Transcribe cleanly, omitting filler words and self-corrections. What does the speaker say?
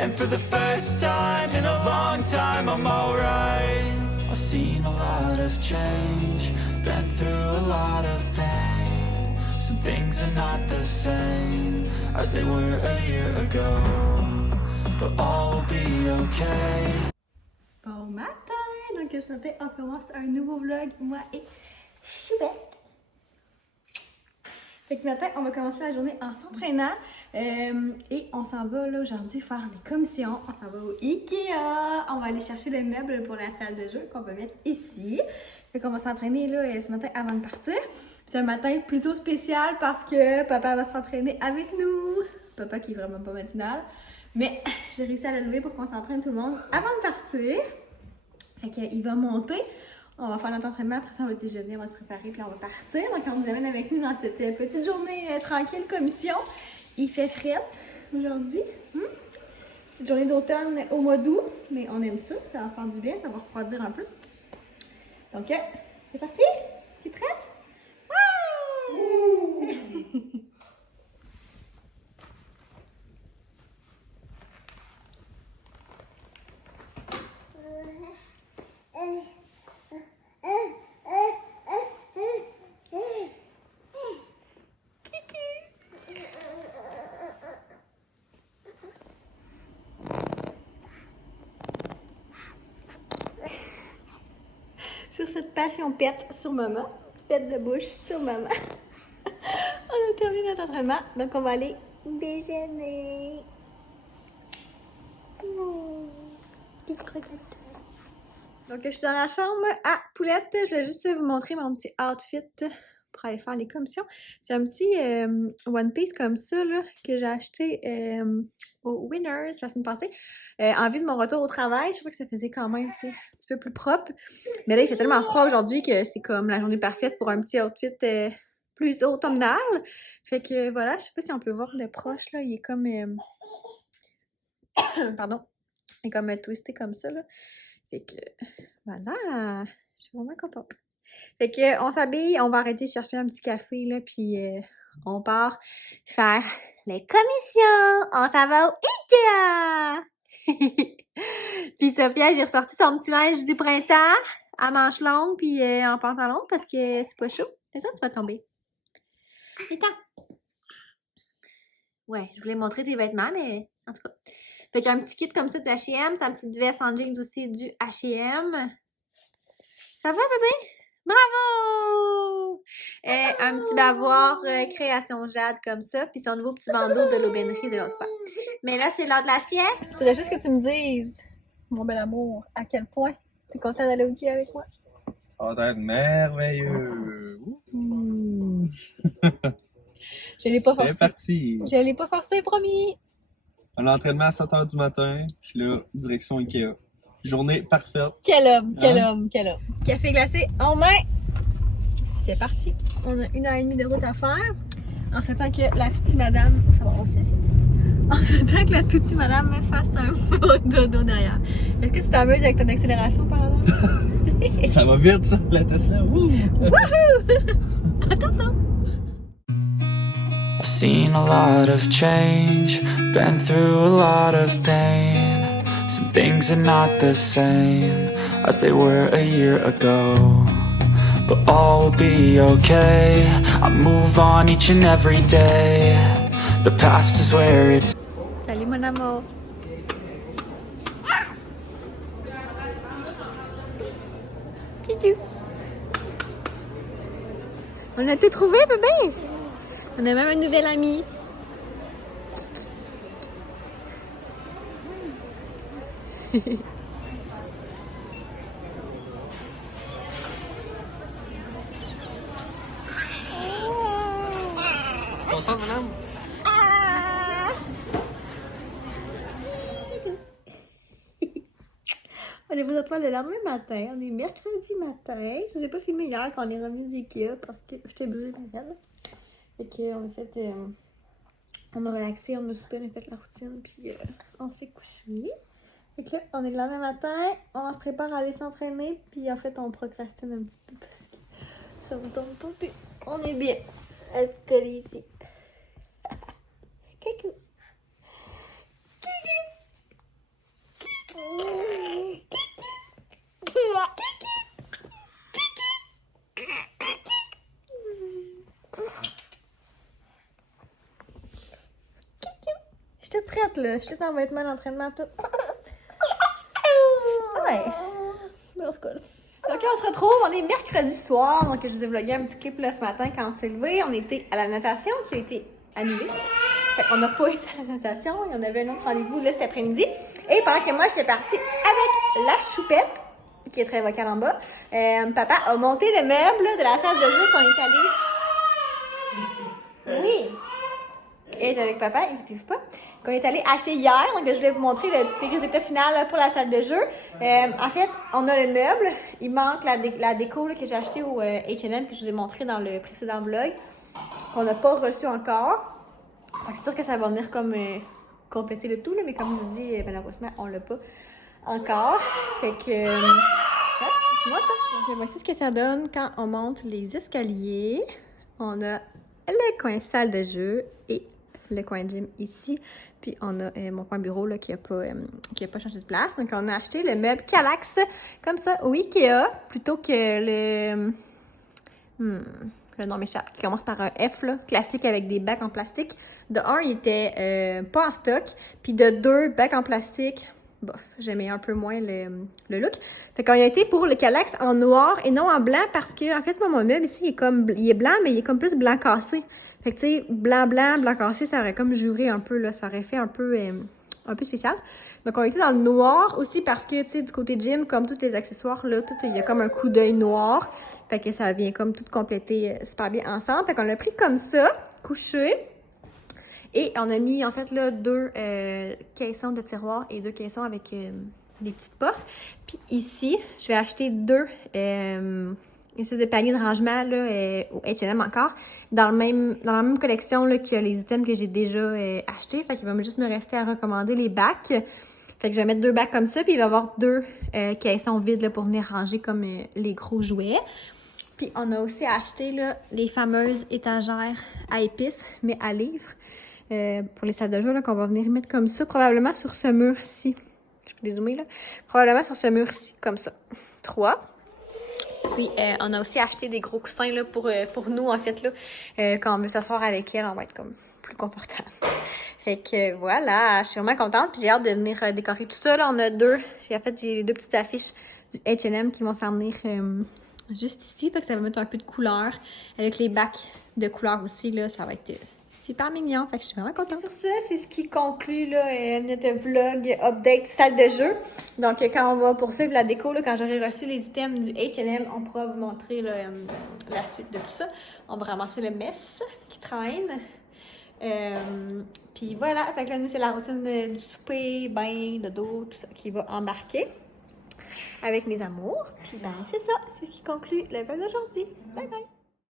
And for the first time in a long time, I'm alright. I've seen a lot of change, been through a lot of pain. Some things are not the same as they were a year ago, but all will be okay. Bon matin! Donc ce matin, on commence un nouveau vlog, moi et Choubette. Fait que ce matin, on va commencer la journée en s'entraînant et on s'en va là aujourd'hui faire des commissions. On s'en va au Ikea. On va aller chercher des meubles pour la salle de jeu qu'on va mettre ici. Fait qu'on va s'entraîner là ce matin avant de partir. C'est un matin plutôt spécial parce que papa va s'entraîner avec nous. Papa qui est vraiment pas matinal. Mais j'ai réussi à le lever pour qu'on s'entraîne tout le monde avant de partir. Fait qu'il va monter. On va faire notre entraînement, après ça on va déjeuner, on va se préparer, puis on va partir. Donc on vous amène avec nous dans cette petite journée tranquille commission. Il fait frais aujourd'hui. Petite journée d'automne au mois d'août, mais on aime ça, ça va faire du bien, ça va refroidir un peu. Donc c'est parti? T'es prête? Ouais! Sur cette passion pète sur maman, pète de bouche sur maman. On a terminé notre entraînement, donc on va aller déjeuner. Petite croquette. Donc je suis dans la chambre à Poulette. Je voulais juste vous montrer mon petit outfit pour aller faire les commissions. C'est un petit one piece comme ça là, que j'ai acheté au Winners la semaine passée. En vue de mon retour au travail, je trouvais que ça faisait quand même un petit peu plus propre. Mais là, il fait tellement froid aujourd'hui que c'est comme la journée parfaite pour un petit outfit plus automnal. Fait que voilà, je sais pas si on peut voir de proche là, il est comme pardon, il est comme twisté comme ça là. Fait que voilà, je suis vraiment contente. Fait que on s'habille, on va arrêter de chercher un petit café là, puis on part faire les commissions. On s'en va au Ikea. Puis Sophia, j'ai ressorti son petit linge du printemps à manches longues puis en pantalon parce que c'est pas chaud. C'est ça, tu vas tomber. Attends. Ouais, je voulais montrer tes vêtements, mais en tout cas. Fait qu'il y a un petit kit comme ça du H&M, sa petite veste en jeans aussi du H&M. Ça va, bébé? Bravo! Un petit bavoir création Jade comme ça, puis son nouveau petit bandeau de l'aubainerie de l'autre fois. Mais là, c'est l'heure de la sieste. Je voudrais juste que tu me dises, mon bel amour, à quel point tu es content d'aller au Ikea avec moi? Ça va être merveilleux! Je l'ai pas forcé. C'est parti! Je l'ai pas forcé, promis! Un entraînement à 7h du matin, puis là, direction Ikea. Journée parfaite. Quel homme, quel homme, quel homme. Café glacé en main. C'est parti. On a 1h30 de route à faire. En souhaitant que la toutie madame... Ça va aussi ici. En souhaitant que la toutie madame me fasse un beau dodo derrière. Est-ce que tu t'amuses avec ton accélération par hasard? Ça va vite ça, la Tesla. Wouh! Wouhou! Attention! I've seen a lot of change, been through a lot of pain. Some things are not the same as they were a year ago, but all will be okay. I move on each and every day. The past is where it's. Salut mon amour. Kiki. On a tout trouvé, bébé. On a même un nouvel ami. Content, madame? On est vous le lendemain matin. On est mercredi matin. Je vous ai pas filmé hier quand on est revenu du Ikea parce que j'étais brûlée par elle. Fait qu'on a fait... on a relaxé, on a soupé, on a fait la routine, puis on s'est couché. Fait que là, on est le lendemain matin, on se prépare à aller s'entraîner, puis en fait, on procrastine un petit peu parce que ça me tombe pas, puis on est bien. Est-ce que ici? Coucou! Coucou! prête, là. Je suis en vêtements d'entraînement, tout. Ouais. Dans ce cas-là. Ok, on se retrouve, on est mercredi soir, donc je vous ai vlogué un petit clip là, ce matin quand on s'est levé. On était à la natation qui a été annulée. Fait qu'on n'a pas été à la natation et on avait un autre rendez-vous là cet après-midi. Et pendant que moi j'étais partie avec la choupette, qui est très vocale en bas, papa a monté le meuble là, de la salle de jeu qu'on est allé. Oui! Et avec papa, écoutez-vous pas, qu'on est allé acheter hier. Donc, je vais vous montrer le petit résultat final là, pour la salle de jeu. En fait, on a le meuble. Il manque la déco là, que j'ai acheté au H&M que je vous ai montré dans le précédent vlog, qu'on n'a pas reçu encore. C'est sûr que ça va venir comme compléter le tout, là, mais comme je vous dis, malheureusement, on l'a pas encore. Fait que... dis-moi ça. Donc, voici ce que ça donne quand on monte les escaliers. On a le coin salle de jeu et le coin gym ici. Puis on a mon coin bureau là, qui a pas changé de place. Donc on a acheté le meuble Kallax comme ça au Ikea plutôt que le... le nom m'échappe, qui commence par un F, là, classique avec des bacs en plastique. De un, il était pas en stock. Puis de deux, bacs en plastique, bof, j'aimais un peu moins le look. Fait qu'on a été pour le Kallax en noir et non en blanc parce que, en fait, moi, mon meuble ici, il est blanc, mais il est comme plus blanc cassé. Fait que, tu sais, blanc cassé, ça aurait comme juré un peu, là, ça aurait fait un peu spécial. Donc, on a été dans le noir aussi parce que, tu sais, du côté gym, comme tous les accessoires, là, il y a comme un coup d'œil noir. Fait que ça vient comme tout compléter super bien ensemble. Fait qu'on l'a pris comme ça, couché. Et on a mis, en fait, là, deux caissons de tiroirs et deux caissons avec des petites portes. Puis ici, je vais acheter deux espèces de paniers de rangement, là, au H&M encore, dans la même collection, là, que les items que j'ai déjà achetés. Fait qu'il va juste me rester à recommander les bacs. Fait que je vais mettre deux bacs comme ça, puis il va y avoir deux caissons vides, là, pour venir ranger comme les gros jouets. Puis on a aussi acheté, là, les fameuses étagères à épices, mais à livres. Pour les salles de jeu, là, qu'on va venir mettre comme ça, probablement sur ce mur-ci. Je peux dézoomer, là. Probablement sur ce mur-ci, comme ça. 3. Puis, on a aussi acheté des gros coussins, là, pour nous, en fait, là. Quand on veut s'asseoir avec elle, on va être comme plus confortable. Fait que, voilà, je suis vraiment contente. Puis, j'ai hâte de venir décorer tout ça, là. On a j'ai deux petites affiches du H&M qui vont s'en venir juste ici. Fait que ça va mettre un peu de couleur. Avec les bacs de couleur aussi, là, ça va être... super mignon, fait que je suis vraiment contente. Sur ça, c'est ce qui conclut là, notre vlog update salle de jeu. Donc, quand on va poursuivre la déco, là, quand j'aurai reçu les items du H&M, on pourra vous montrer là, la suite de tout ça. On va ramasser le mess qui traîne. Puis voilà, fait que là, nous, c'est la routine du souper, bain, dodo, tout ça qui va embarquer avec mes amours. Puis ben, c'est ça, c'est ce qui conclut le vlog d'aujourd'hui. Bye bye!